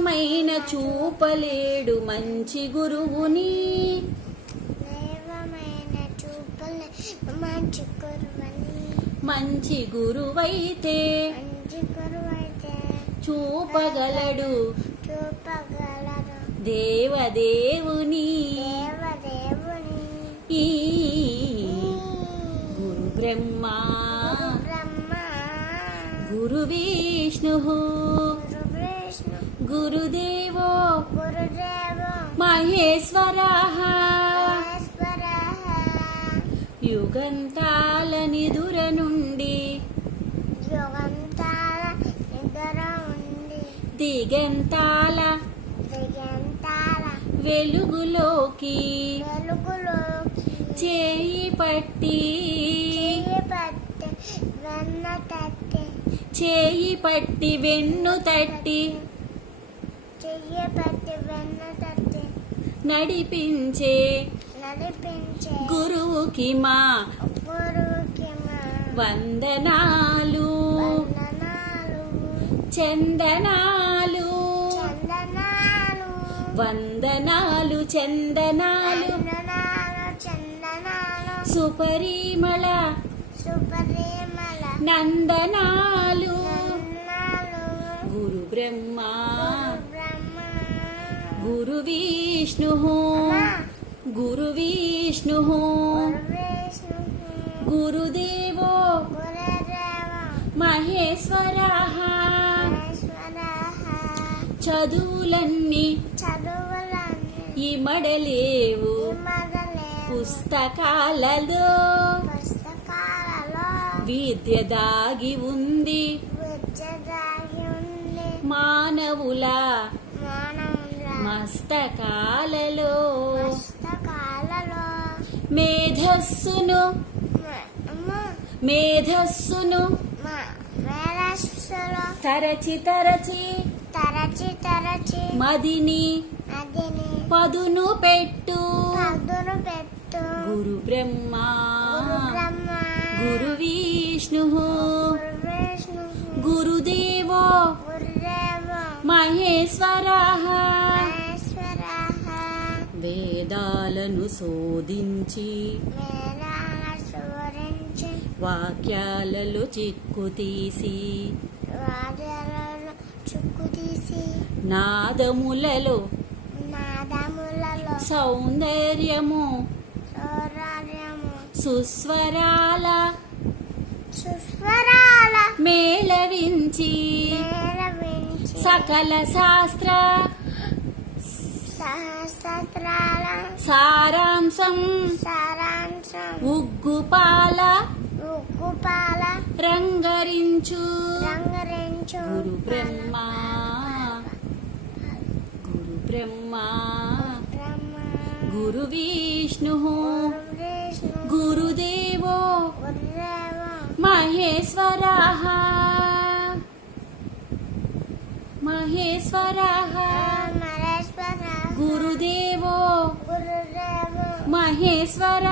దైవమైన చూపలేడు మంచి గురువుని. దైవమైన చూపలే మంచి గురువైతే మంచి గురువైతే చూపగలడు. దేవదేవుని. ఈ గురు బ్రహ్మ. గురు విష్ణు గురు విష్ణు గురుదేవో యుగంతాల నిదుర నుండి. యుగంతాల నిద్ర ఉంది దిగంతాల దిగంతాల. వెలుగులోకి. వెలుగులోకి. చేయి పట్టి. చేయి పట్టి వెన్న తట్టి. చేయి పట్టి వెన్ను తట్టి. చెయ్యి పట్టి వెన్న తట్టి. నడిపించే నడిపించే గురువుకి మా గురువుకి మా వందనాలు. వందనాలు. చందనాలు. చందనాలు. వందనాలు చందనాలు. చందనాలు. సుపరిమళ నందనాలు. గురు బ్రహ్మ. గురు విష్ణు గురు విష్ణు గురుదేవో. మహేశ్వర చదువులన్నీ ఇమడలేవు. మొదలే పుస్తకాలలో విద్య దాగి ఉంది. మానవుల మానవుల మస్తకాలలో. మేధస్సును మేధస్సును తరచి తరచి తరచి తరచి మదిని పదును పెట్టు. పదును పెట్టు. గురు బ్రహ్మ విష్ణు. గురుదేవ. మహేశ్వర. వేదాలను శోధించి వాక్యాలలో చిక్కు తీసి నాదములలో నాదములలో సౌందర్యము సుస్వరాల సుస్వరాల మేళవించి సకల శాస్త్ర సహస్రాల సారాంశం సారాంశం ఉగ్గుపాల ఉగ్గుపాల రంగరించు రంగరించు గురు బ్రహ్మ గురు బ్రహ్మ బ్రహ్మ గురు విష్ణు గురు విష్ణు గురుదేవో గురుదేవ మహేశ్వర మహేశ్వర మహేశ్వర గురుదేవో గురుదేవ మహేశ్వర